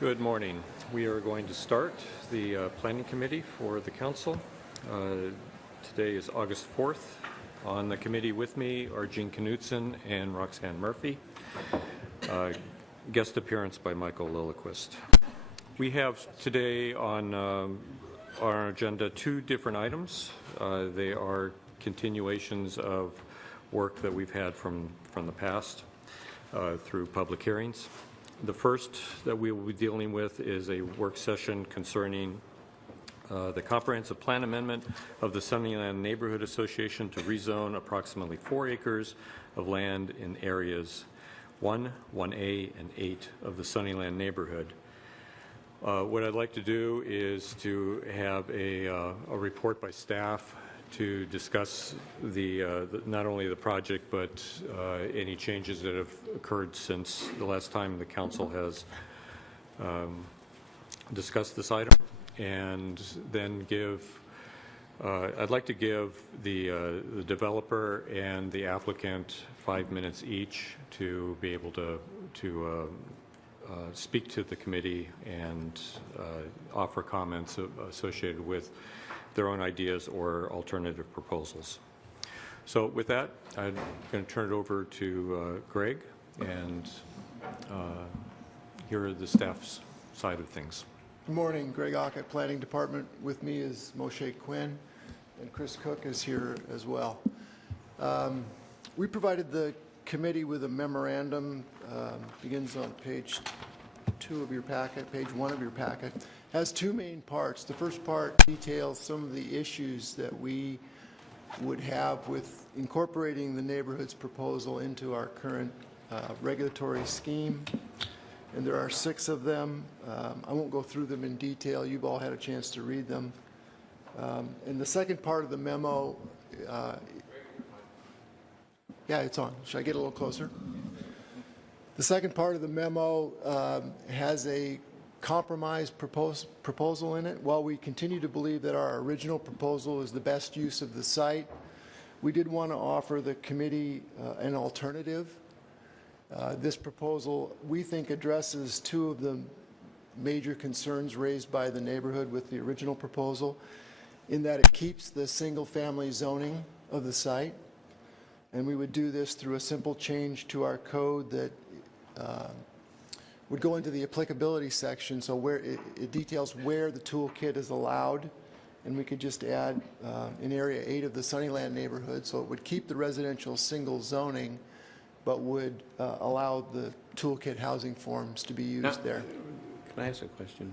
Good morning. We are going to start the Planning Committee for the Council. Today is August 4th. On the committee with me are Jean Knutson and Roxanne Murphy. Guest appearance by Michael Lillquist. We have today on our agenda two different items. They are continuations of work that we've had from the past through public hearings. The first that we will be dealing with is a work session concerning the comprehensive plan amendment of the Sunnyland Neighborhood Association to rezone approximately 4 acres of land in areas 1, 1A, and 8 of the Sunnyland neighborhood. What I'd like to do is to have a report by staff to discuss not only the project but any changes that have occurred since the last time the council has discussed this item, and then I'd like to give the developer and the applicant 5 minutes each to be able to speak to the committee and offer comments associated with their own ideas or alternative proposals. So with that, I'm going to turn it over to Greg and hear the staff's side of things. Good morning, Greg Ockett, Planning Department. With me is Moshe Quinn, and Chris Cook is here as well. We provided the committee with a memorandum, begins on page 2 of your packet, page 1 of your packet. Has two main parts. The first part details some of the issues that we would have with incorporating the neighborhood's proposal into our current regulatory scheme. And there are 6 of them. I won't go through them in detail. You've all had a chance to read them. And the second part of the memo, yeah, it's on. Should I get a little closer? The second part of the memo has a compromise proposal in it. While we continue to believe that our original proposal is the best use of the site, we did want to offer the committee an alternative. This proposal, we think, addresses 2 of the major concerns raised by the neighborhood with the original proposal, in that it keeps the single-family zoning of the site, and we would do this through a simple change to our code that would go into the applicability section, so where it details where the toolkit is allowed, and we could just add in area 8 of the Sunnyland neighborhood, so it would keep the residential single zoning, but would allow the toolkit housing forms to be used there. Can I ask a question?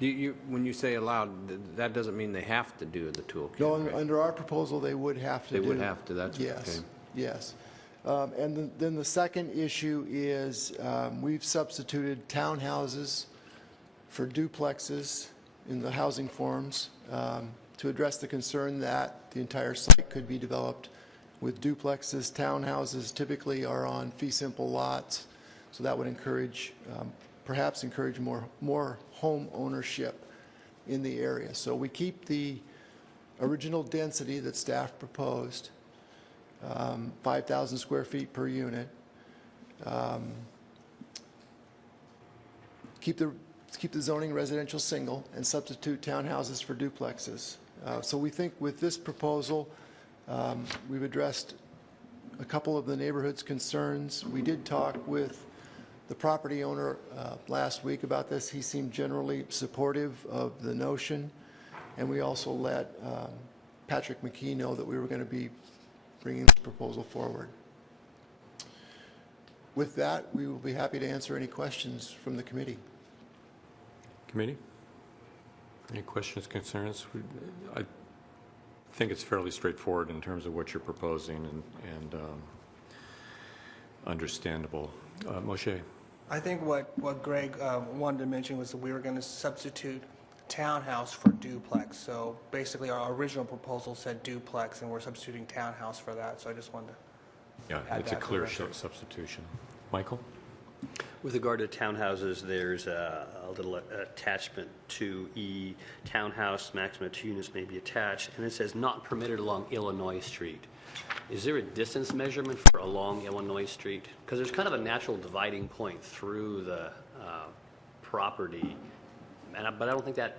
Yeah. When you say allowed, that doesn't mean they have to do the toolkit. No, right? under our proposal, they would have to They would have to, that's yes, okay. yes. And then the second issue is we've substituted townhouses for duplexes in the housing forms to address the concern that the entire site could be developed with duplexes. Townhouses typically are on fee simple lots, so that would encourage, perhaps encourage more home ownership in the area. So we keep the original density that staff proposed, 5,000 square feet per unit. Keep the zoning residential single and substitute townhouses for duplexes. So we think with this proposal, we've addressed a couple of the neighborhood's concerns. We did talk with the property owner last week about this. He seemed generally supportive of the notion, and we also let Patrick McKee know that we were going to be bringing this proposal forward. With that, we will be happy to answer any questions from the committee. Committee? Any questions, concerns? I think it's fairly straightforward in terms of what you're proposing and understandable. Moshe? I think what Greg wanted to mention was that we were going to substitute townhouse for duplex. So basically our original proposal said duplex, and we're substituting townhouse for that. So I just wanted to add It's a that to clear the record. substitution. Michael? With regard to townhouses, there's a little attachment to E. Townhouse, maximum 2 units may be attached, and it says not permitted along Illinois Street. Is there a distance measurement for along Illinois Street? Because there's kind of a natural dividing point through the property, but I don't think that,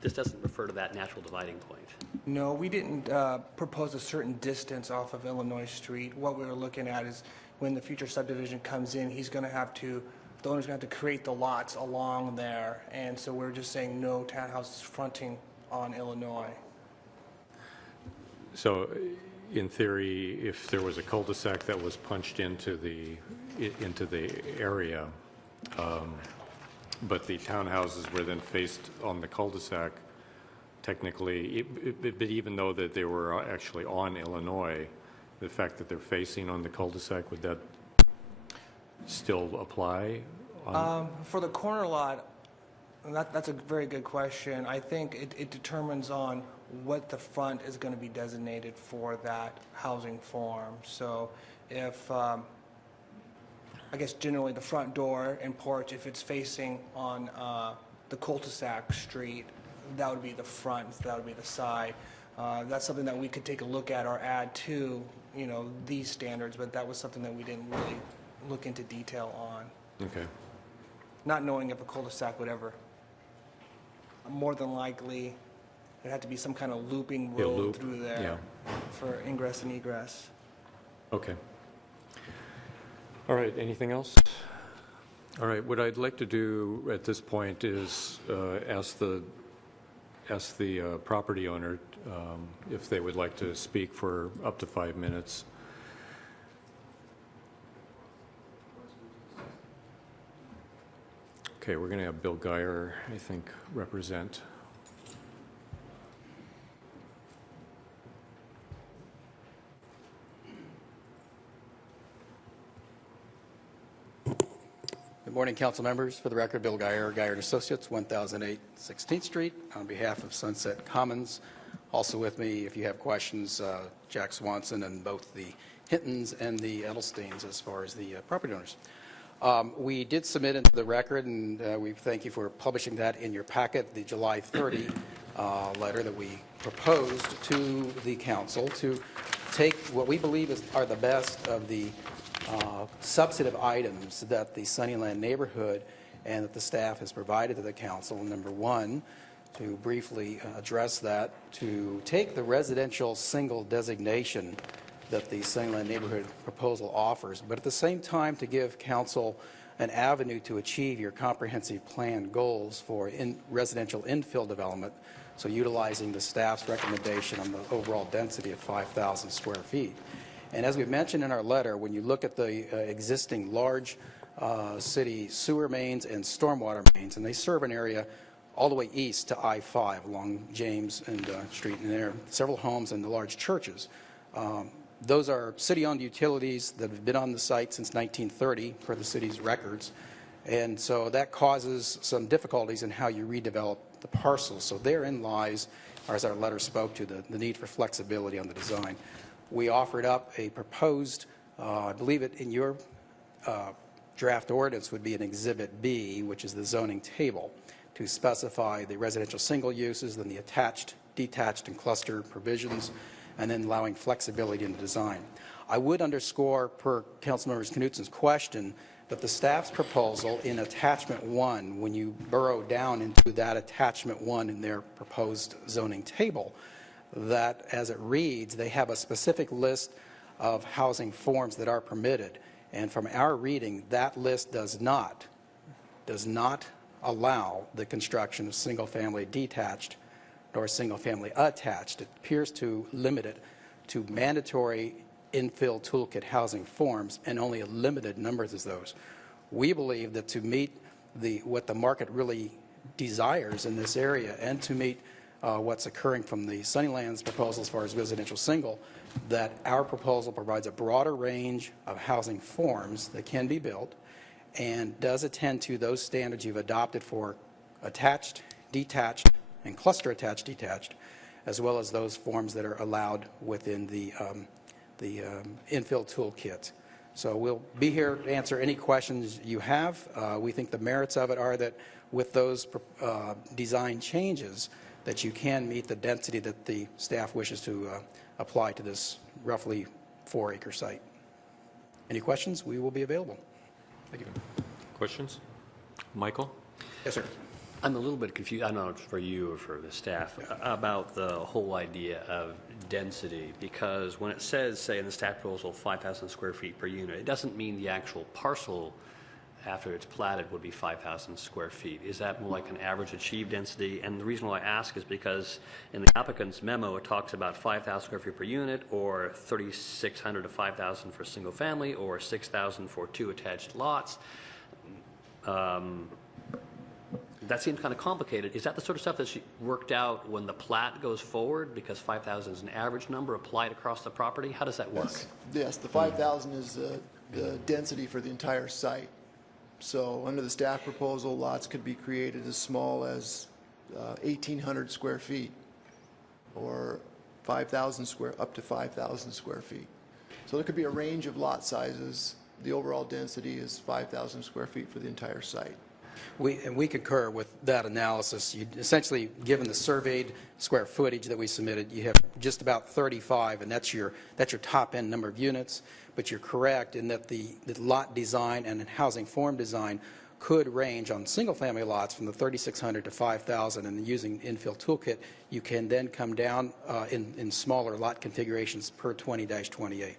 this doesn't refer to that natural dividing point. No, we didn't propose a certain distance off of Illinois Street. What we were looking at is when the future subdivision comes in, the owner's going to have to create the lots along there. And so we're just saying no townhouses fronting on Illinois. So in theory, if there was a cul-de-sac that was punched into the area, but the townhouses were then faced on the cul-de-sac, technically, but even though that they were actually on Illinois, the fact that they're facing on the cul-de-sac, would that still apply? For the corner lot, that's a very good question. I think it determines on what the front is going to be designated for that housing form. So if, I guess generally the front door and porch, if it's facing on the cul-de-sac street, that would be the front, that would be the side. That's something that we could take a look at or add to, these standards, but that was something that we didn't really look into detail on. Okay. Not knowing if a cul-de-sac would ever, more than likely, there'd have to be some kind of looping Yeah, road loop, through there yeah. for ingress and egress. Okay. All right, anything else? All right, what I'd like to do at this point is ask the property owner if they would like to speak for up to 5 minutes. Okay, we're going to have Bill Geyer, I think, represent. Good morning, council members. For the record, Bill Geyer, Geyer & Associates, 1008 16th Street, on behalf of Sunset Commons. Also with me, if you have questions, Jack Swanson and both the Hintons and the Edelsteins as far as the property owners. We did submit into the record, and we thank you for publishing that in your packet, the July 30 letter that we proposed to the council to take what we believe are the best of the substantive items that the Sunnyland neighborhood and that the staff has provided to the council. Number one, to briefly address that, to take the residential single designation that the Sunnyland neighborhood proposal offers, but at the same time to give council an avenue to achieve your comprehensive plan goals for residential infill development, so utilizing the staff's recommendation on the overall density of 5,000 square feet. And as we mentioned in our letter, when you look at the existing large city sewer mains and stormwater mains, and they serve an area all the way east to I-5 along James and Street, and there are several homes and the large churches. Those are city-owned utilities that have been on the site since 1930 per the city's records, and so that causes some difficulties in how you redevelop the parcels. So therein lies, or as our letter spoke to, the need for flexibility on the design. We offered up a proposed, I believe it in your draft ordinance would be an Exhibit B, which is the zoning table, to specify the residential single uses, then the attached, detached, and cluster provisions, and then allowing flexibility in the design. I would underscore, per Councilmember Knutson's question, that the staff's proposal in Attachment 1, when you burrow down into that Attachment 1 in their proposed zoning table, that as it reads, they have a specific list of housing forms that are permitted. And from our reading, that list does not allow the construction of single-family detached nor single-family attached. It appears to limit it to mandatory infill toolkit housing forms, and only a limited number of those. We believe that to meet what the market really desires in this area, and to meet what's occurring from the Sunnyland's proposal as far as residential single, that our proposal provides a broader range of housing forms that can be built and does attend to those standards you've adopted for attached, detached, and cluster attached, detached, as well as those forms that are allowed within the infill toolkit. So we'll be here to answer any questions you have. We think the merits of it are that with those design changes, that you can meet the density that the staff wishes to apply to this roughly 4-acre site. Any questions? We will be available. Thank you. Questions? Michael? Yes, sir. I'm a little bit confused, I don't know if it's for you or for the staff, about the whole idea of density, because when it says, say, in the staff proposal, 5,000 square feet per unit, it doesn't mean the actual parcel after it's platted would be 5,000 square feet. Is that more like an average achieved density? And the reason why I ask is because in the applicant's memo, it talks about 5,000 square feet per unit, or 3,600 to 5,000 for a single family, or 6,000 for 2 attached lots. That seems kind of complicated. Is that the sort of stuff that's worked out when the plat goes forward, because 5,000 is an average number applied across the property? How does that work? Yes, the 5,000 is the density for the entire site. So under the staff proposal, lots could be created as small as 1,800 square feet, or 5,000 up to 5,000 square feet. So there could be a range of lot sizes. The overall density is 5,000 square feet for the entire site. We concur with that analysis. You essentially, given the surveyed square footage that we submitted, you have just about 35, and that's your top end number of units. But you're correct in that the lot design and housing form design could range on single-family lots from the 3,600 to 5,000, and using infill toolkit, you can then come down in smaller lot configurations per 20-28.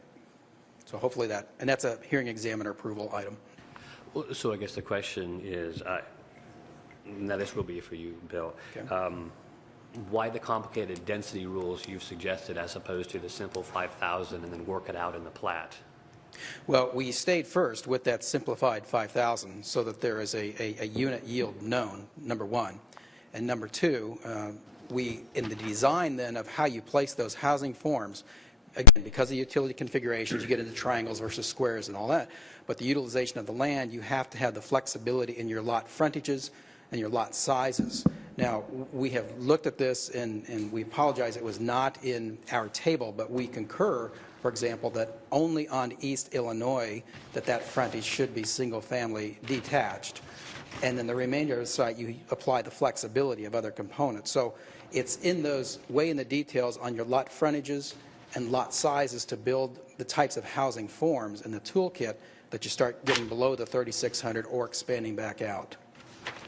So hopefully that, and that's a hearing examiner approval item. Well, so I guess the question is, now this will be for you, Bill. Okay. Why the complicated density rules you've suggested as opposed to the simple 5,000 and then work it out in the plat? Well, we stayed first with that simplified 5,000 so that there is a unit yield known, number one. And number two, we, in the design then of how you place those housing forms, again, because of utility configurations, you get into triangles versus squares and all that, but the utilization of the land, you have to have the flexibility in your lot frontages and your lot sizes. Now, we have looked at this, and we apologize it was not in our table, but we concur, for example, that only on East Illinois that frontage should be single-family detached. And then the remainder of the site, you apply the flexibility of other components. So it's in those, way in the details on your lot frontages and lot sizes to build the types of housing forms in the toolkit that you start getting below the 3,600 or expanding back out.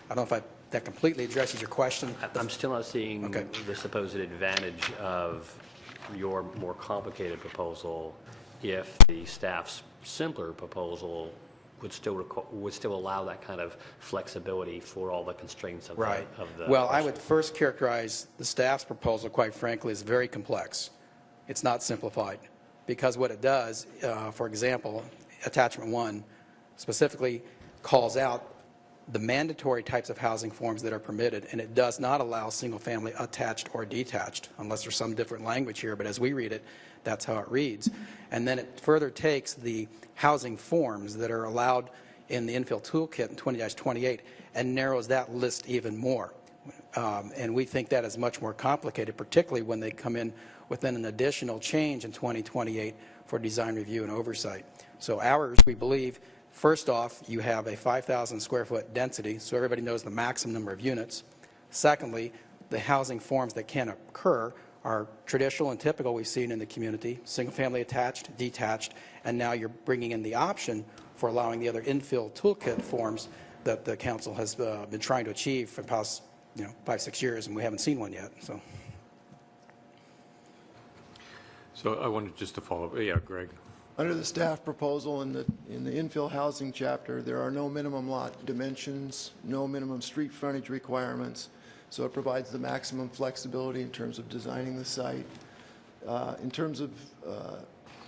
I don't know if that completely addresses your question. I'm still not seeing Okay. the supposed advantage of your more complicated proposal if the staff's simpler proposal would still allow that kind of flexibility for all the constraints of Right. the Well, I would first characterize the staff's proposal, quite frankly, as very complex. It's not simplified, because what it does, for example, attachment 1 specifically calls out the mandatory types of housing forms that are permitted, and it does not allow single-family attached or detached, unless there's some different language here, but as we read it, that's how it reads. And then it further takes the housing forms that are allowed in the infill toolkit in 20-28 and narrows that list even more. And we think that is much more complicated, particularly when they come in within an additional change in 2028 for design review and oversight. So ours, we believe, first off, you have a 5,000 square foot density, so everybody knows the maximum number of units. Secondly, the housing forms that can occur are traditional and typical we've seen in the community, single-family attached, detached, and now you're bringing in the option for allowing the other infill toolkit forms that the council has been trying to achieve for the past 5-6 years, and we haven't seen one yet. So I wanted just to follow up. Yeah, Greg. Under the staff proposal in the infill housing chapter, there are no minimum lot dimensions, no minimum street frontage requirements, so it provides the maximum flexibility in terms of designing the site. In terms of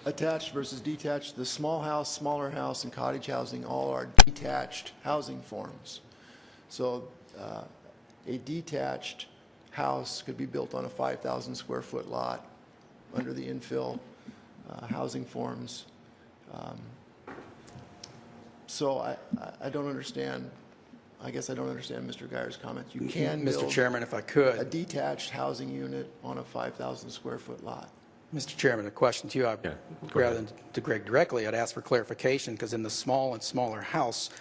attached versus detached, the small house, smaller house, and cottage housing all are detached housing forms. So a detached house could be built on a 5,000 square foot lot under the infill housing forms. So I don't understand, I guess I don't understand Mr. Geyer's comments. You can Mr. build Chairman, if I a could, detached housing unit on a 5,000 square foot lot. Mr. Chairman, a question to you. Yeah, go Rather ahead. than to Greg directly, I'd ask for clarification, because in the small and smaller house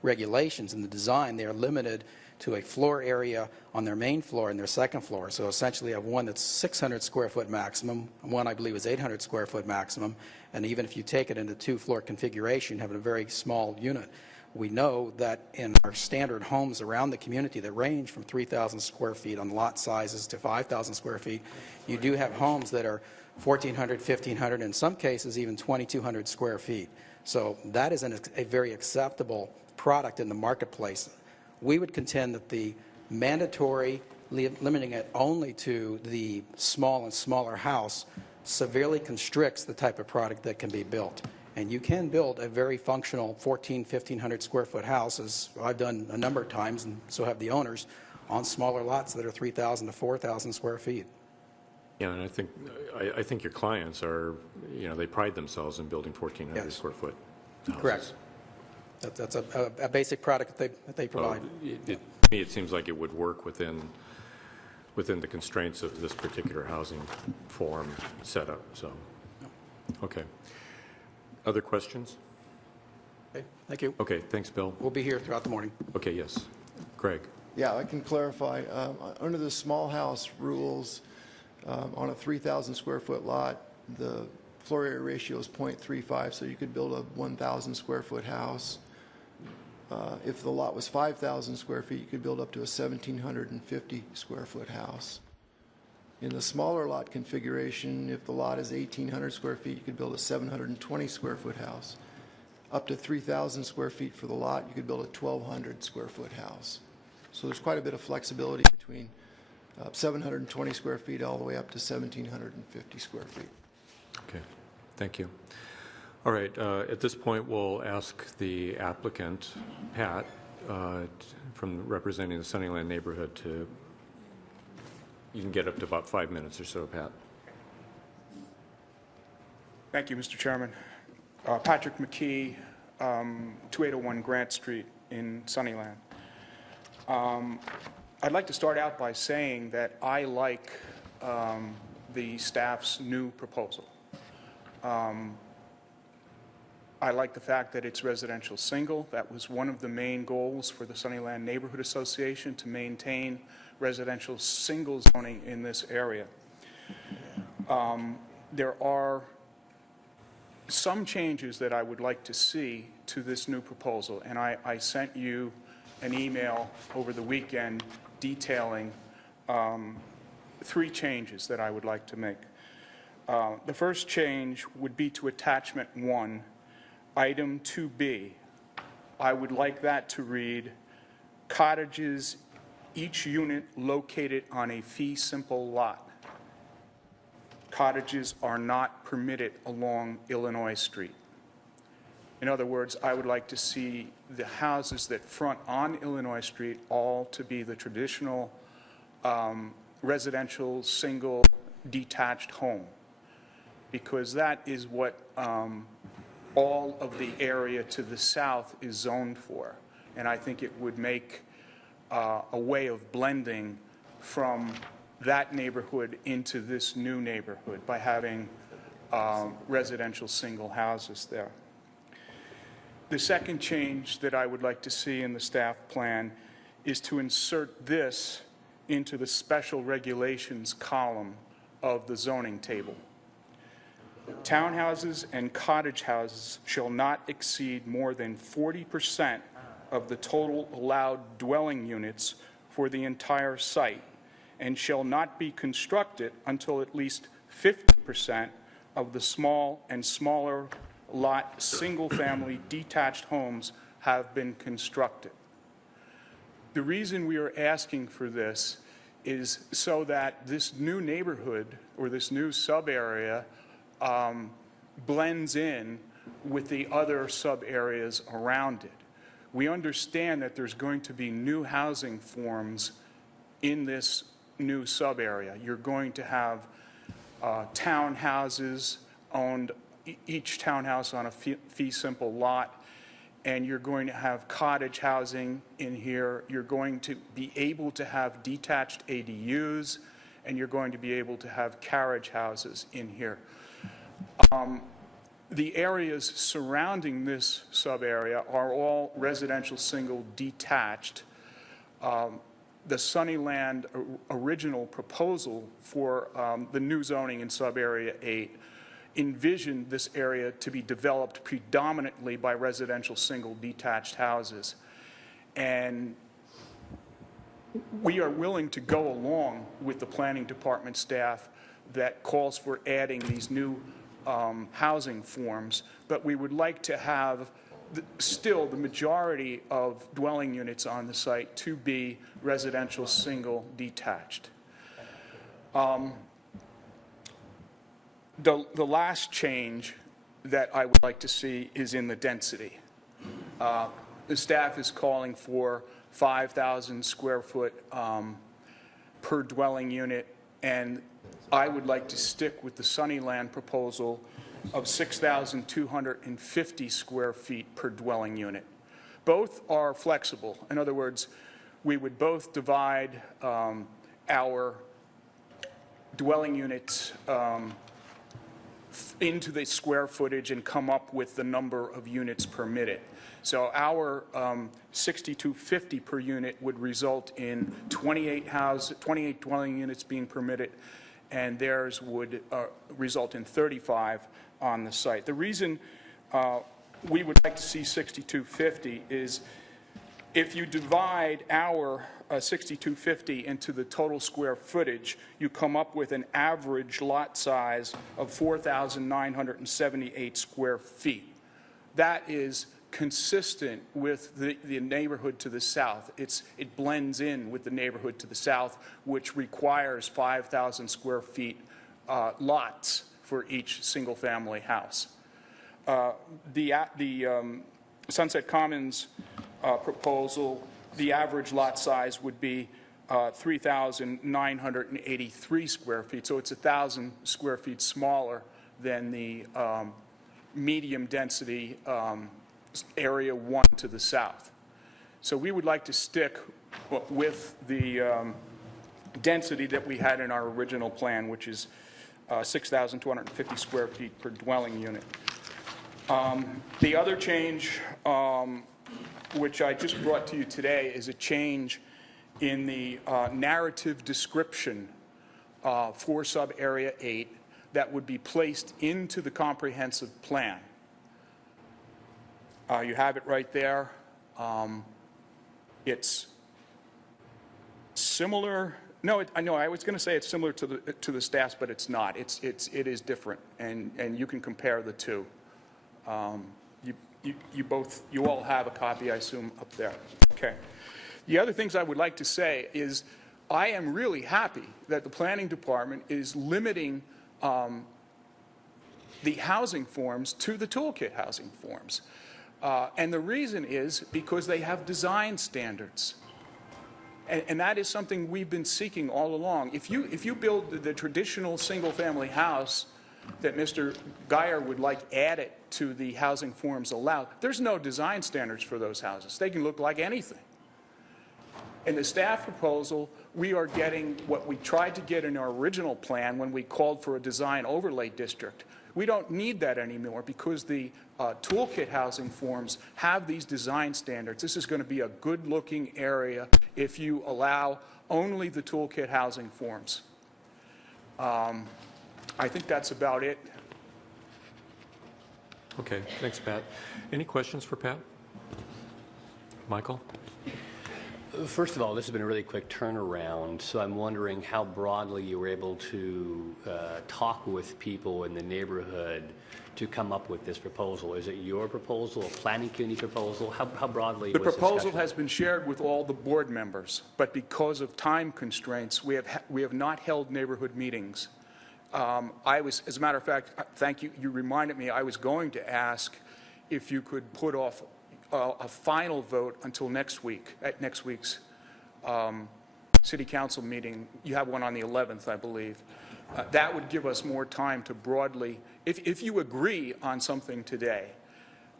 regulations in the design, they are limited to a floor area on their main floor and their second floor. So essentially, you have one that's 600 square foot maximum, one I believe is 800 square foot maximum, and even if you take it into 2-floor configuration, having a very small unit. We know that in our standard homes around the community that range from 3,000 square feet on lot sizes to 5,000 square feet, you do have homes that are 1,400, 1,500, in some cases even 2,200 square feet. So that is a very acceptable product in the marketplace. We would contend that the mandatory limiting it only to the small and smaller house severely constricts the type of product that can be built. And you can build a very functional 1,500 square foot house, as I've done a number of times, and so have the owners, on smaller lots that are 3,000 to 4,000 square feet. Yeah, and I think your clients are, they pride themselves in building 1,400 Yes. square foot houses. Correct. That's a basic product that they provide. To me, it seems like it would work within the constraints of this particular housing form setup, so, okay. Other questions? Okay, thank you. Okay, thanks, Bill. We'll be here throughout the morning. Okay, yes. Greg? Yeah, I can clarify. Under the small house rules, on a 3,000 square foot lot, the floor area ratio is 0.35, so you could build a 1,000 square foot house. If the lot was 5,000 square feet, you could build up to a 1,750 square foot house. In the smaller lot configuration, if the lot is 1,800 square feet, you could build a 720 square foot house. Up to 3,000 square feet for the lot, you could build a 1,200 square foot house. So there's quite a bit of flexibility between 720 square feet all the way up to 1,750 square feet. Okay, thank you. All right, at this point, we'll ask the applicant, Pat, from representing the Sunnyland neighborhood to, you can get up to about 5 minutes or so, Pat. Thank you, Mr. Chairman. Patrick McKee, 2801 Grant Street in Sunnyland. I'd like to start out by saying that I like the staff's new proposal. I like the fact that it's residential single. That was one of the main goals for the Sunnyland Neighborhood Association, to maintain residential single zoning in this area. There are some changes that I would like to see to this new proposal, and I sent you an email over the weekend detailing 3 changes that I would like to make. The first change would be to attachment 1, item 2B. I would like that to read, cottages, each unit located on a fee simple lot. Cottages are not permitted along Illinois Street. In other words, I would like to see the houses that front on Illinois Street all to be the traditional residential, single, detached home, because that is what all of the area to the south is zoned for. And I think it would make a way of blending from that neighborhood into this new neighborhood by having residential single houses there. The second change that I would like to see in the staff plan is to insert this into the special regulations column of the zoning table. Townhouses and cottage houses shall not exceed more than 40% of the total allowed dwelling units for the entire site, and shall not be constructed until at least 50% of the small and smaller lot single-family detached homes have been constructed. The reason we are asking for this is so that this new neighborhood or this new sub-area blends in with the other sub-areas around it. We understand that there's going to be new housing forms in this new sub-area. You're going to have townhouses owned, each townhouse on a fee simple lot, and you're going to have cottage housing in here. You're going to be able to have detached ADUs, and you're going to be able to have carriage houses in here. The areas surrounding this sub-area are all residential single detached. The Sunnyland original proposal for the new zoning in sub-area 8 envisioned this area to be developed predominantly by residential single detached houses. And we are willing to go along with the planning department staff that calls for adding these new housing forms, but we would like to have still the majority of dwelling units on the site to be residential single detached. The last change that I would like to see is in the density. The staff is calling for 5,000 square foot per dwelling unit, and I would like to stick with the Sunnyland proposal of 6,250 square feet per dwelling unit. Both are flexible. In other words, we would both divide our dwelling units into the square footage and come up with the number of units permitted. So our 6,250 per unit would result in 28 dwelling units being permitted, and theirs would result in 35 on the site. The reason we would like to see 6,250 is if you divide our 6,250 into the total square footage, you come up with an average lot size of 4,978 square feet. That is consistent with the neighborhood to the south. It blends in with the neighborhood to the south, which requires 5,000 square feet lots for each single-family house. The Sunset Commons proposal, the average lot size would be 3,983 square feet, so it's 1,000 square feet smaller than the medium density area 1 to the south. So we would like to stick with the density that we had in our original plan, which is 6,250 square feet per dwelling unit. The other change, which I just brought to you today, is a change in the narrative description for sub-area 8 that would be placed into the comprehensive plan. You have it right there. It's similar. No, I know. I was going to say it's similar to the staff's, but it's not. It is different, and you can compare the two. You all have a copy, I assume, up there. Okay. The other things I would like to say is I am really happy that the planning department is limiting the housing forms to the toolkit housing forms. And the reason is because they have design standards. And that is something we've been seeking all along. If you build the traditional single-family house that Mr. Geyer would like added to the housing forms allowed, there's no design standards for those houses. They can look like anything. In the staff proposal, we are getting what we tried to get in our original plan when we called for a design overlay district. We don't need that anymore because the toolkit housing forms have these design standards. This is going to be a good-looking area if you allow only the toolkit housing forms. I think that's about it. Okay, thanks, Pat. Any questions for Pat? Michael? First of all, this has been a really quick turnaround, so I'm wondering how broadly you were able to talk with people in the neighborhood to come up with this proposal. Is it your proposal, a planning committee proposal? How broadly The was proposal discussion? has been shared with all the board members, but because of time constraints, we have not held neighborhood meetings. I was, as a matter of fact, thank you, you reminded me, I was going to ask if you could put off a final vote until next week, at next week's city council meeting. You have one on the 11th, I believe. That would give us more time to broadly, if you agree on something today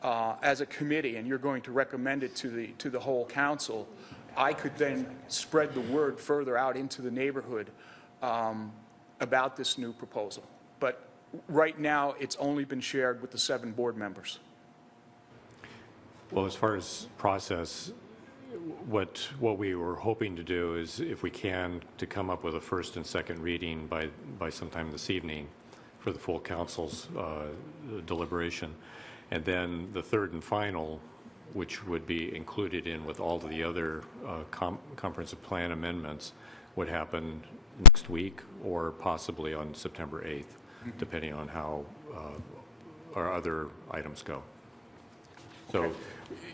as a committee and you're going to recommend it to the whole council, I could then spread the word further out into the neighborhood about this new proposal. But right now, it's only been shared with the 7 board members. Well, as far as process, what we were hoping to do is, if we can, to come up with a first and second reading by sometime this evening for the full council's deliberation. And then the third and final, which would be included in with all of the other comprehensive plan amendments, would happen next week or possibly on September 8th, depending on how our other items go. So,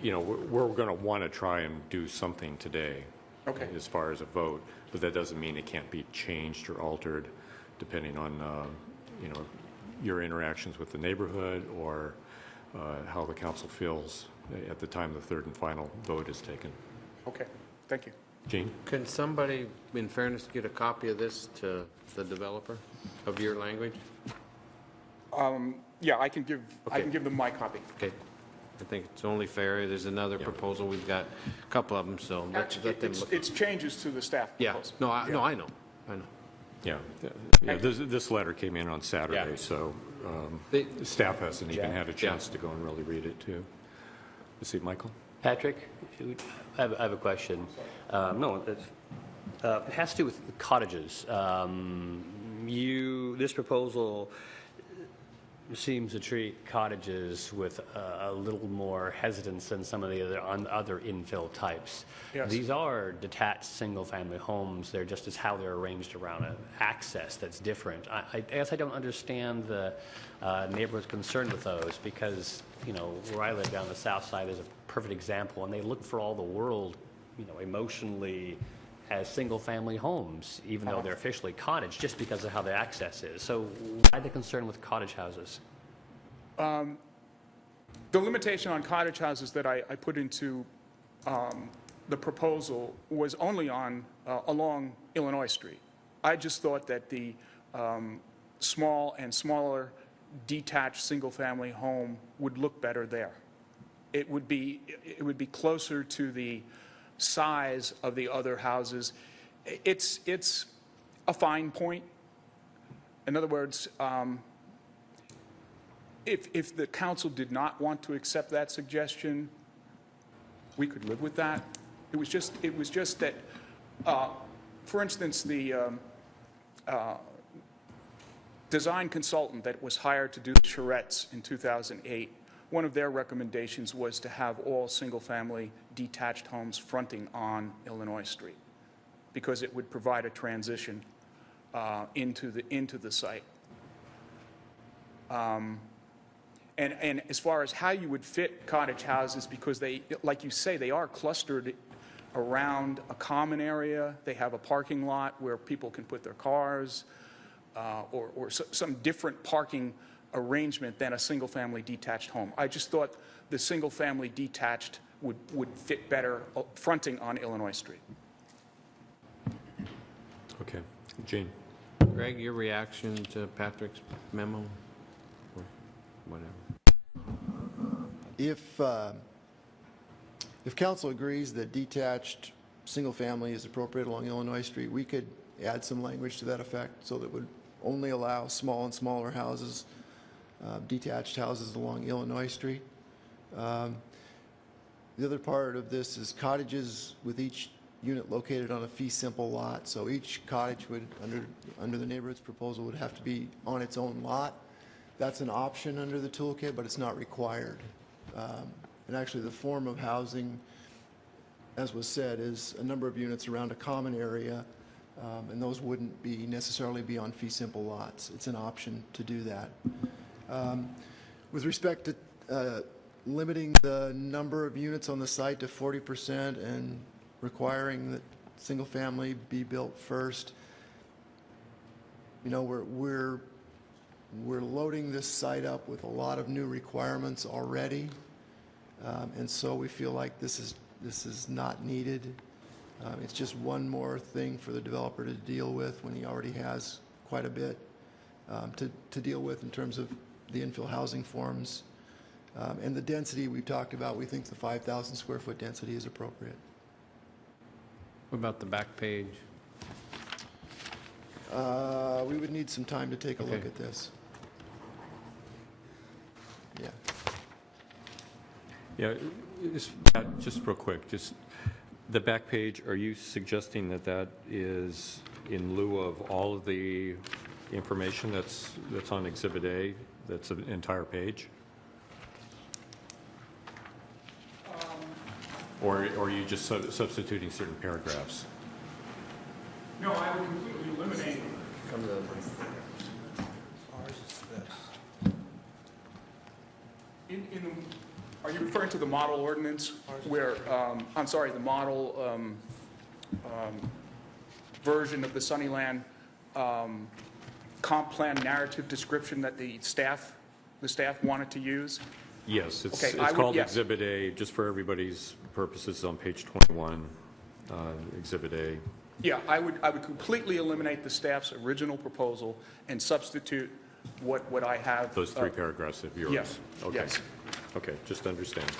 you know, we're going to want to try and do something today as far as a vote, but that doesn't mean it can't be changed or altered depending on, you know, your interactions with the neighborhood or how the council feels at the time the third and final vote is taken. Okay, thank you. Gene? Can somebody, in fairness, get a copy of this to the developer of your language? Yeah, I can give them my copy. Okay. I think it's only fair. There's another proposal. We've got a couple of them, so let them look. It's changes to the staff Yeah, proposal. no, I know. Yeah, this letter came in on Saturday, Yeah. so They- staff hasn't even had a chance to go and really read it, too. Let's see, Michael? Patrick, I have a question. No, it has to do with cottages. This proposal seems to treat cottages with a little more hesitance than some of the other infill types. Yes. These are detached single-family homes. They're just as how they're arranged around an access that's different. I guess I don't understand the neighborhood's concern with those because, you know, where I live down the south side is a perfect example, and they look for all the world, you know, emotionally as single-family homes, even though they're officially cottage, just because of how the access is. So why the concern with cottage houses? The limitation on cottage houses that I put into the proposal was only on along Illinois Street. I just thought that the small and smaller detached single-family home would look better there. It would be closer to the size of the other houses. It's a fine point. In other words, if the council did not want to accept that suggestion, we could live with that. It was just that, for instance, the design consultant that was hired to do the charrettes in 2008, one of their recommendations was to have all single-family detached homes fronting on Illinois Street because it would provide a transition into the site. And as far as how you would fit cottage houses, because they, like you say, they are clustered around a common area. They have a parking lot where people can put their cars, or some different parking arrangement than a single-family detached home. I just thought the single-family detached would fit better fronting on Illinois Street. Okay. Gene? Greg, your reaction to Patrick's memo? Or whatever. If council agrees that detached single-family is appropriate along Illinois Street, we could add some language to that effect so that would only allow small and smaller houses, detached houses along Illinois Street. The other part of this is cottages with each unit located on a fee simple lot. So each cottage would, under the neighborhood's proposal, would have to be on its own lot. That's an option under the toolkit, but it's not required. And actually, the form of housing, as was said, is a number of units around a common area, and those wouldn't be necessarily be on fee simple lots. It's an option to do that. With respect to limiting the number of units on the site to 40% and requiring that single family be built first, you know, we're loading this site up with a lot of new requirements already, and so we feel like this is not needed. It's just one more thing for the developer to deal with when he already has quite a bit to deal with in terms of the infill housing forms. And the density we've talked about, we think the 5,000 square foot density is appropriate. What about the back page? We would need some time to take a look at this. Yeah. Yeah, just real quick, just the back page, are you suggesting that that is in lieu of all of the information that's on Exhibit A, that's an entire page? Or are you just substituting certain paragraphs? No, I would completely eliminate. Ours is this. Are you referring to the model ordinance where, I'm sorry, the model version of the Sunnyland comp plan narrative description that the staff wanted to use? Yes, it's Okay, I would- called yes. Exhibit A, just for everybody's purposes, on page 21, Exhibit A. Yeah, I would completely eliminate the staff's original proposal and substitute what I have. Those three paragraphs of yours? Yes, Okay. yes. Okay, just to understand.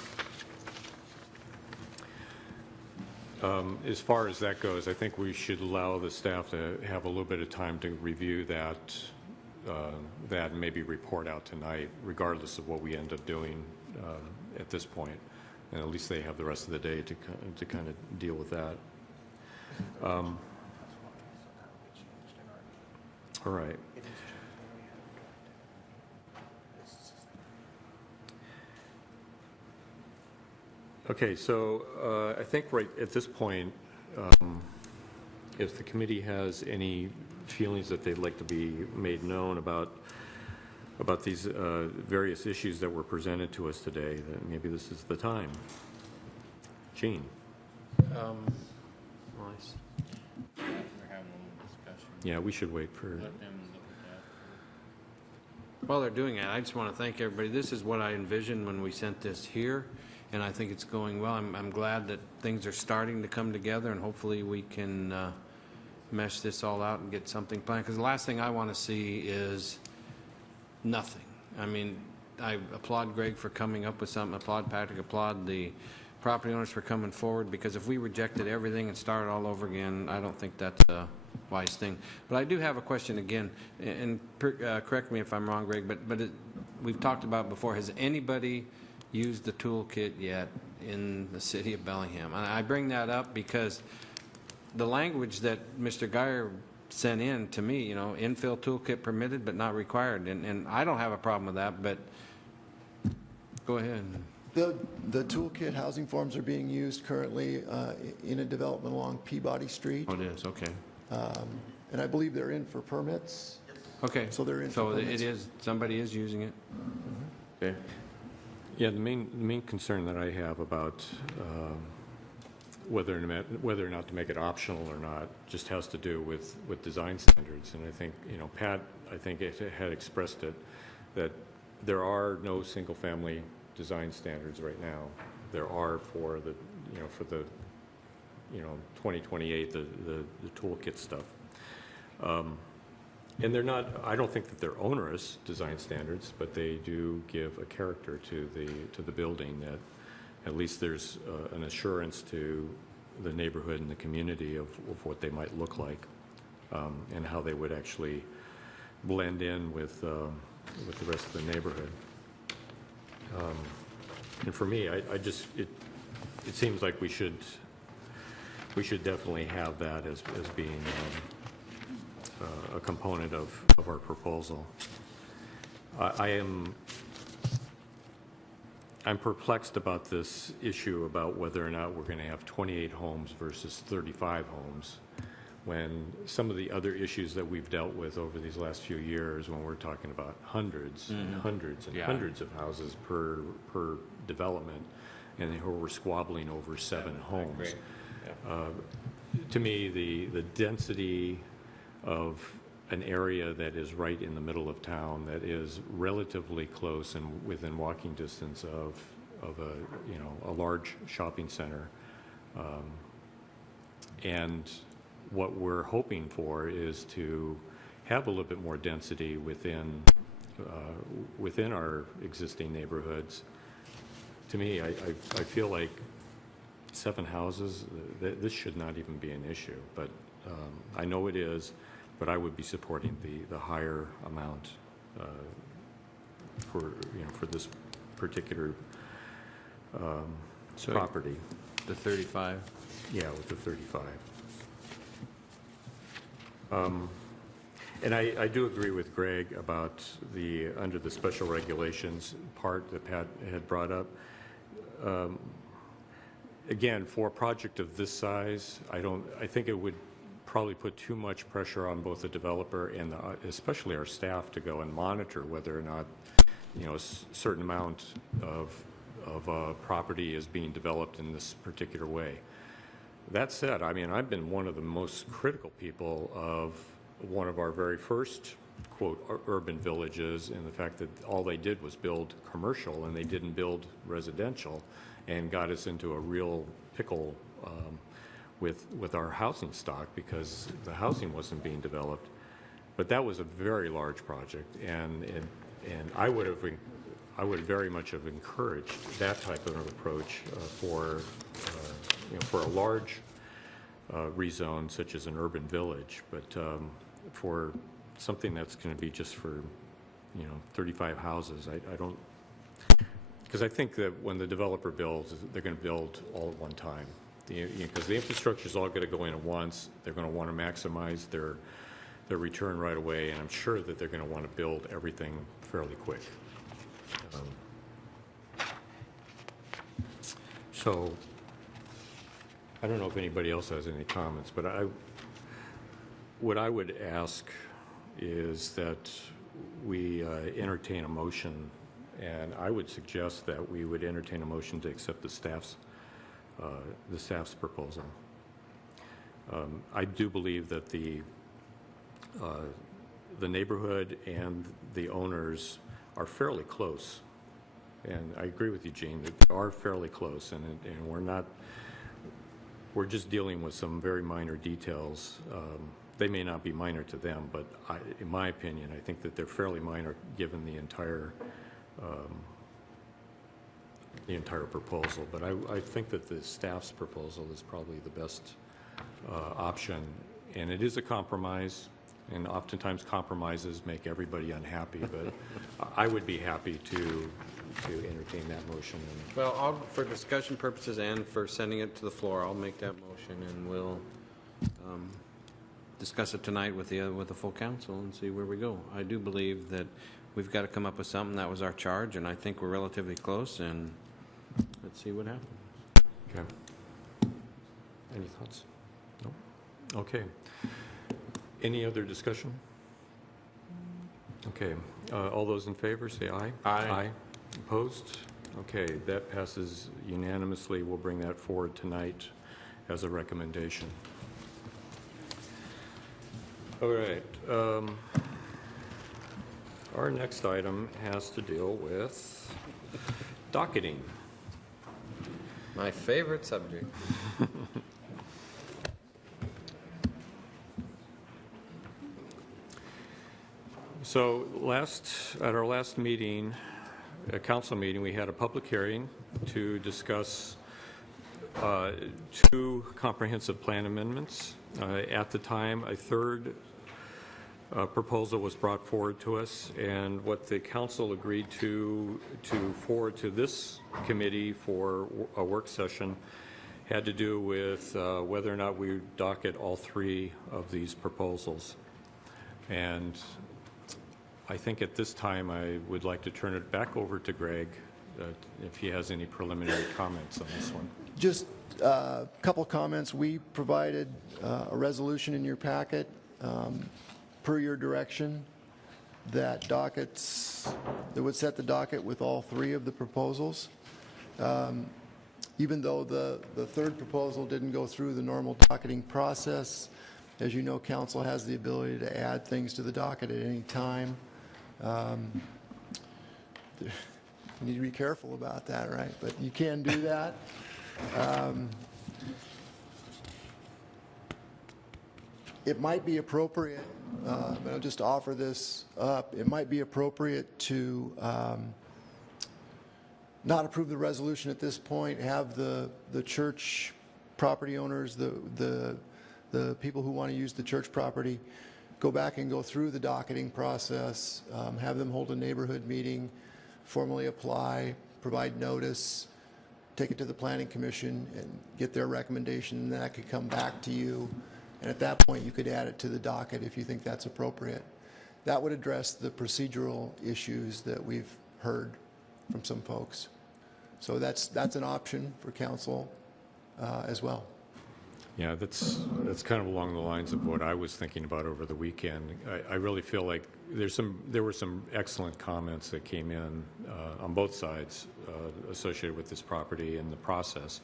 As far as that goes, I think we should allow the staff to have a little bit of time to review that and maybe report out tonight, regardless of what we end up doing at this point. And at least they have the rest of the day to kind of deal with that. All right. Okay, so I think right at this point, if the committee has any feelings that they'd like to be made known about these various issues that were presented to us today, then maybe this is the time. Gene? Nice. Yeah, we should wait for, While they're doing it, I just want to thank everybody. This is what I envisioned when we sent this here, and I think it's going well. I'm glad that things are starting to come together, and hopefully we can mesh this all out and get something planned, because the last thing I want to see is nothing. I mean, I applaud Greg for coming up with something, applaud Patrick, applaud the property owners for coming forward, because if we rejected everything and started all over again, I don't think that's a wise thing. But I do have a question again, and correct me if I'm wrong, Greg, but we've talked about before, has anybody used the toolkit yet in the city of Bellingham? And I bring that up because the language that Mr. Geyer sent in to me, you know, infill toolkit permitted but not required, and I don't have a problem with that, but go ahead. The toolkit housing forms are being used currently in a development along Peabody Street, Oh, it is, okay. and I believe they're in for permits. Okay. So they're in for So permits. it is, somebody is using it? Okay. yeah, the main concern that I have about whether or not to make it optional or not just has to do with design standards. And I think, you know, Pat, I think it had expressed it, that there are no single-family design standards right now. There are for the, you know, 2028, the toolkit stuff. And they're not, I don't think that they're onerous design standards, but they do give a character to the building, that at least there's an assurance to the neighborhood and the community of what they might look like, and how they would actually blend in with the rest of the neighborhood. And for me, it seems like we should definitely have that as being a component of our proposal. I'm perplexed about this issue about whether or not we're going to have 28 homes versus 35 homes, when some of the other issues that we've dealt with over these last few years, when we're talking about hundreds and hundreds and Yeah. hundreds of houses per development, and here we're squabbling over 7 homes. To me, the density of an area that is right in the middle of town, that is relatively close and within walking distance of a large shopping center, and what we're hoping for is to have a little bit more density within our existing neighborhoods. To me, I feel like 7 houses, this should not even be an issue, but I know it is, but I would be supporting the higher amount for this particular property. The 35? Yeah, with the 35. And I do agree with Greg about under the special regulations part that Pat had brought up. Again, for a project of this size, I think it would probably put too much pressure on both the developer and especially our staff to go and monitor whether or not, a certain amount of property is being developed in this particular way. That said, I mean, I've been one of the most critical people of one of our very first, quote, urban villages, in the fact that all they did was build commercial and they didn't build residential, and got us into a real pickle with our housing stock because the housing wasn't being developed. But that was a very large project, and I would very much have encouraged that type of an approach for a large rezone such as an urban village, but for something that's going to be just for 35 houses, I don't, because I think that when the developer builds, they're going to build all at one time, because the infrastructure is all going to go in at once. They're going to want to maximize their return right away, and I'm sure that they're going to want to build everything fairly quick. So I don't know if anybody else has any comments, but what I would ask is that we entertain a motion, and I would suggest that we would entertain a motion to accept the staff's proposal. I do believe that the neighborhood and the owners are fairly close, and I agree with you, Gene, that they are fairly close, and we're just dealing with some very minor details. They may not be minor to them, but in my opinion, I think that they're fairly minor given the entire proposal. But I think that the staff's proposal is probably the best option, and it is a compromise. And oftentimes compromises make everybody unhappy, but I would be happy to entertain that motion. Well, for discussion purposes and for sending it to the floor, I'll make that motion, and we'll discuss it tonight with the full council and see where we go. I do believe that we've got to come up with something. That was our charge, and I think we're relatively close, and let's see what happens. Okay. Any thoughts? No? Okay. Any other discussion? Okay. All those in favor, say aye. Aye. Opposed? Okay, that passes unanimously. We'll bring that forward tonight as a recommendation. All right. Our next item has to deal with docketing. My favorite subject. So at our last meeting, a council meeting, we had a public hearing to discuss two comprehensive plan amendments. At the time, a third proposal was brought forward to us, and what the council agreed to forward to this committee for a work session had to do with whether or not we would docket all three of these proposals. And I think at this time I would like to turn it back over to Greg if he has any preliminary comments on this one. Just a couple comments. We provided a resolution in your packet per your direction that would set the docket with all three of the proposals. Even though the third proposal didn't go through the normal docketing process, as you know, council has the ability to add things to the docket at any time. You need to be careful about that, right? But you can do that. It might be appropriate, but I'll just offer this up, it might be appropriate to not approve the resolution at this point, have the church property owners, the people who want to use the church property, go back and go through the docketing process, have them hold a neighborhood meeting, formally apply, provide notice, take it to the Planning Commission and get their recommendation, and that could come back to you And at that point, you could add it to the docket if you think that's appropriate. That would address the procedural issues that we've heard from some folks. So that's an option for council as well. Yeah, that's kind of along the lines of what I was thinking about over the weekend. I really feel like there were some excellent comments that came in on both sides associated with this property and the process.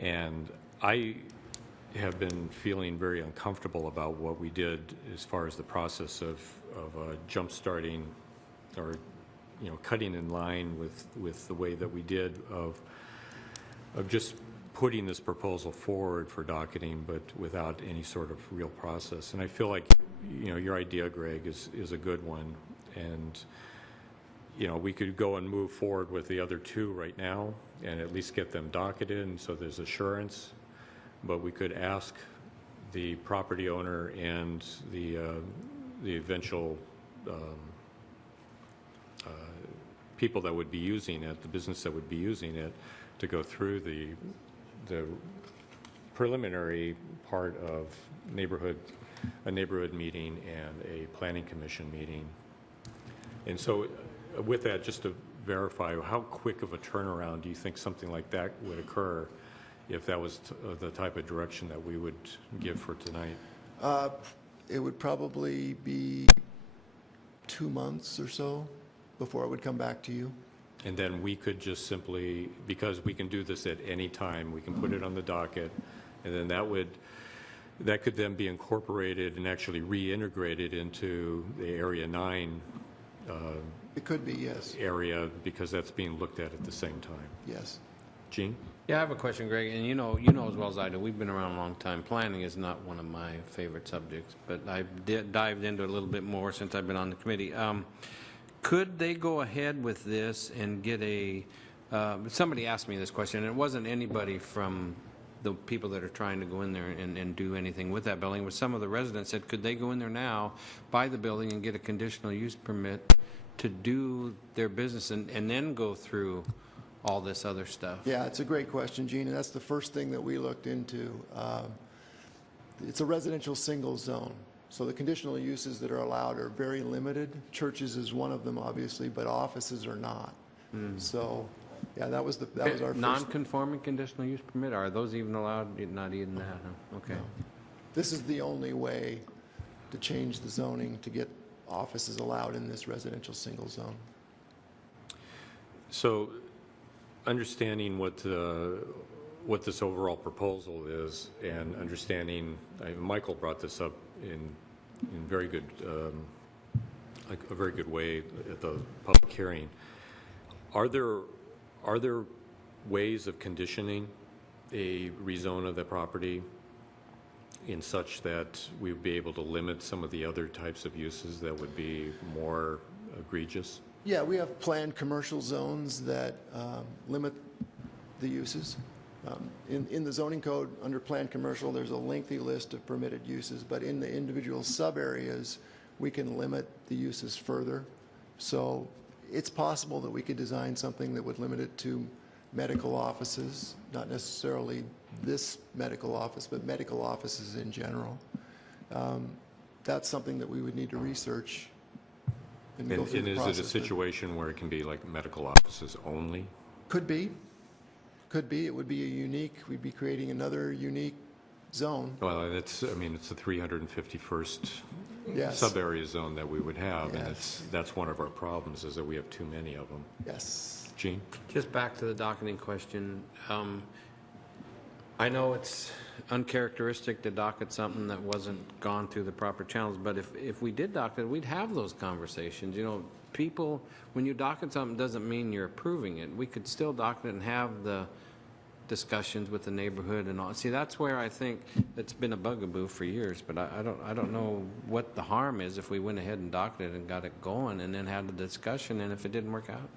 And I have been feeling very uncomfortable about what we did as far as the process of jump-starting or, you know, cutting in line with the way that we did of just putting this proposal forward for docketing, but without any sort of real process. And I feel like, you know, your idea, Greg, is a good one. And, you know, we could go and move forward with the other two right now and at least get them docketed, and so there's assurance. But we could ask the property owner and the eventual people that would be using it, the business that would be using it, to go through the preliminary part of a neighborhood meeting and a planning commission meeting. And so with that, just to verify, how quick of a turnaround do you think something like that would occur if that was the type of direction that we would give for tonight? It would probably be 2 months or so before it would come back to you. And then we could just simply, because we can do this at any time, we can put it on the docket, and then that could then be incorporated and actually reintegrated into the Area 9 It could be, yes. area, because that's being looked at the same time. Yes. Gene? Yeah, I have a question, Greg, and you know as well as I do, we've been around a long time. Planning is not one of my favorite subjects, but I've dived into it a little bit more since I've been on the committee. Could they go ahead with this and get somebody asked me this question, and it wasn't anybody from the people that are trying to go in there and do anything with that building, but some of the residents said, could they go in there now, buy the building, and get a conditional use permit to do their business and then go through all this other stuff? Yeah, it's a great question, Gene, and that's the first thing that we looked into. It's a residential single zone, so the conditional uses that are allowed are very limited. Churches is one of them, obviously, but offices are not. So, yeah, that was our first. Non-conforming conditional use permit, are those even allowed? Not even that, huh? Okay. This is the only way to change the zoning to get offices allowed in this residential single zone. So, understanding what this overall proposal is, and understanding, Michael brought this up in very good, a very good way at the public hearing. Are there ways of conditioning a rezone of the property in such that we would be able to limit some of the other types of uses that would be more egregious? Yeah, we have planned commercial zones that limit the uses. In the zoning code, under planned commercial, there's a lengthy list of permitted uses, but in the individual sub-areas, we can limit the uses further. So it's possible that we could design something that would limit it to medical offices, not necessarily this medical office, but medical offices in general. That's something that we would need to research and go through And the is process. it a situation where it can be like medical offices only? Could be. Could be. It would be we'd be creating another unique zone. Well, it's the 351st Yes. sub-area zone that we would have, and Yes. that's one of our problems, is that we have too many of them. Yes. Gene? Just back to the docketing question. I know it's uncharacteristic to docket something that wasn't gone through the proper channels, but if we did docket it, we'd have those conversations. You know, people, when you docket something, doesn't mean you're approving it. We could still docket it and have the discussions with the neighborhood and all. See, that's where I think it's been a bugaboo for years, but I don't know what the harm is if we went ahead and docketed it and got it going and then had the discussion, and if it didn't work out.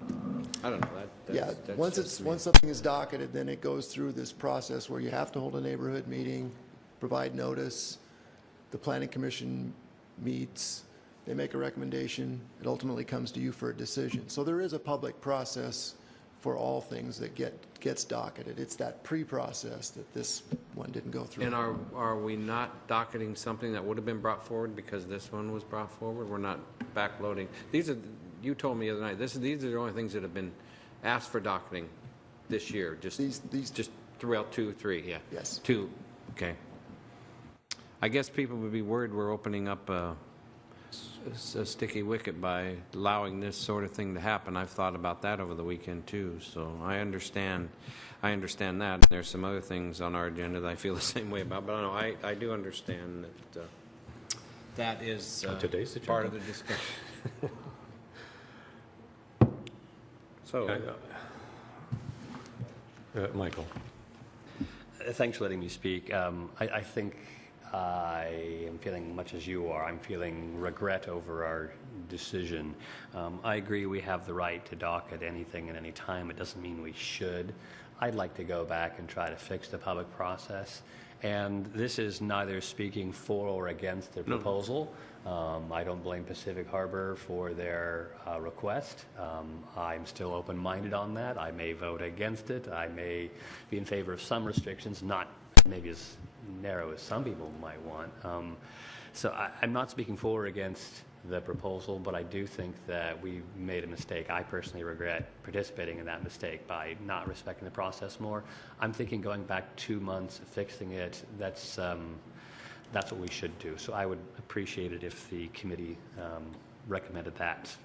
I don't know. Yeah, That's once just me. something is docketed, then it goes through this process where you have to hold a neighborhood meeting, provide notice, the planning commission meets, they make a recommendation, it ultimately comes to you for a decision. So there is a public process for all things that gets docketed. It's that pre-process that this one didn't go through. And are we not docketing something that would have been brought forward because this one was brought forward? We're not backloading. These are, you told me the other night, these are the only things that have been asked for docketing this year, just just throughout 2, 3, yeah. Yes. 2, okay. I guess people would be worried we're opening up a sticky wicket by allowing this sort of thing to happen. I've thought about that over the weekend too, so I understand that. There's some other things on our agenda that I feel the same way about, but I know I do understand that that is today's part agenda? of the discussion. So, Michael? Thanks for letting me speak. I think I am feeling much as you are. I'm feeling regret over our decision. I agree we have the right to docket anything at any time. It doesn't mean we should. I'd like to go back and try to fix the public process. And this is neither speaking for or against the proposal. I don't blame Pacific Harbor for their request. I'm still open-minded on that. I may vote against it. I may be in favor of some restrictions, not maybe as narrow as some people might want. So I'm not speaking for or against the proposal, but I do think that we made a mistake. I personally regret participating in that mistake by not respecting the process more. I'm thinking going back 2 months, fixing it, that's what we should do. So I would appreciate it if the committee recommended that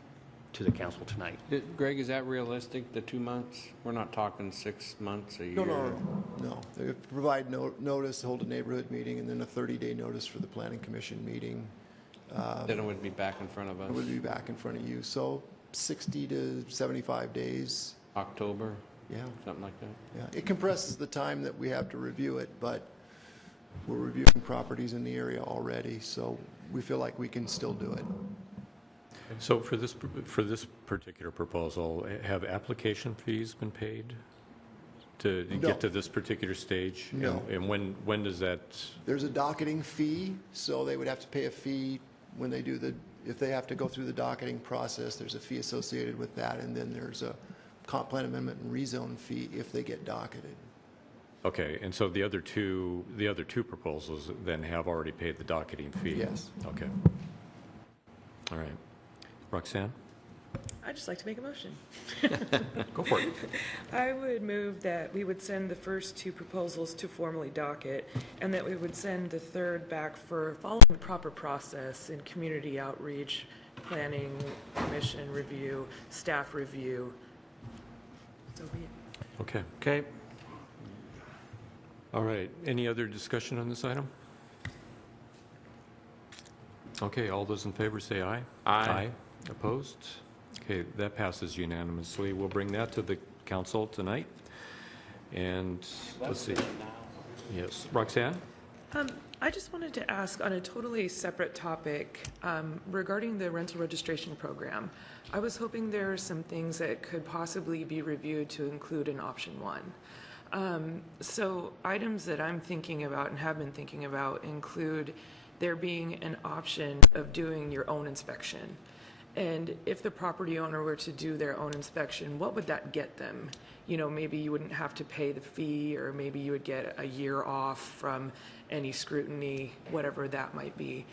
to the council tonight. Greg, is that realistic, the 2 months? We're not talking 6 months, a year? No. They have to provide notice, hold a neighborhood meeting, and then a 30-day notice for the planning commission meeting. Then it would be back in front of us? It would be back in front of you. So 60 to 75 days. October, Yeah. something like that? Yeah. It compresses the time that we have to review it, but we're reviewing properties in the area already, so we feel like we can still do it. So for this particular proposal, have application fees been paid to No. get to this particular stage? No. And when does that, There's a docketing fee, so they would have to pay a fee when they do if they have to go through the docketing process, there's a fee associated with that, and then there's a comp plan amendment and rezone fee if they get docketed. okay, and so the other two proposals then have already paid the docketing fee? Yes. Okay. All right. Roxanne? I'd just like to make a motion. Go for it. I would move that we would send the first 2 proposals to formally docket, and that we would send the third back for following the proper process in community outreach, planning, commission review, staff review. So be it. Okay. Okay. All right. Any other discussion on this item? Okay, all those in favor say aye. Aye. Opposed? Okay, that passes unanimously. We'll bring that to the council tonight. And let's see. Yes, Roxanne? I just wanted to ask on a totally separate topic regarding the rental registration program. I was hoping there are some things that could possibly be reviewed to include in option 1. So items that I'm thinking about and have been thinking about include there being an option of doing your own inspection. And if the property owner were to do their own inspection, what would that get them? You know, maybe you wouldn't have to pay the fee, or maybe you would get a year off from any scrutiny, whatever that might be.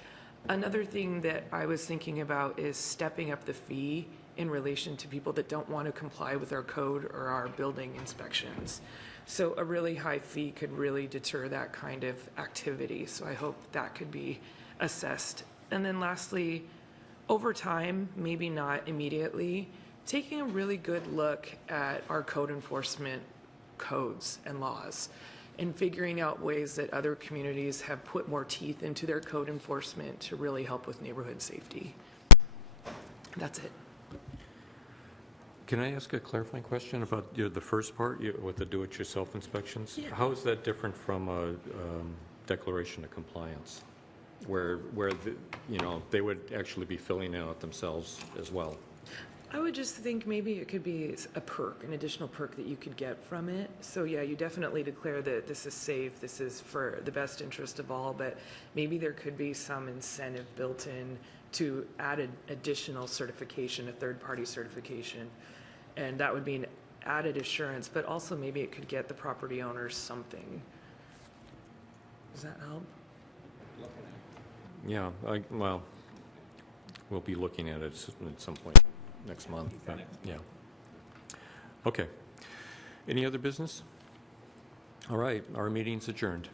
Another thing that I was thinking about is stepping up the fee in relation to people that don't want to comply with our code or our building inspections. So a really high fee could really deter that kind of activity. So I hope that could be assessed. And then lastly, over time, maybe not immediately, taking a really good look at our code enforcement codes and laws and figuring out ways that other communities have put more teeth into their code enforcement to really help with neighborhood safety. That's it. Can I ask a clarifying question about the first part with the do-it-yourself inspections? Yeah. How is that different from a declaration of compliance, where they would actually be filling it out themselves as well? I would just think maybe it could be a perk, an additional perk that you could get from it. So yeah, you definitely declare that this is safe, this is for the best interest of all, but maybe there could be some incentive built in to add an additional certification, a third-party certification. And that would mean added assurance, but also maybe it could get the property owners something. Does that help? Yeah, well, we'll be looking at it at some point next month. But, yeah. Okay. Any other business? All right, our meeting's adjourned.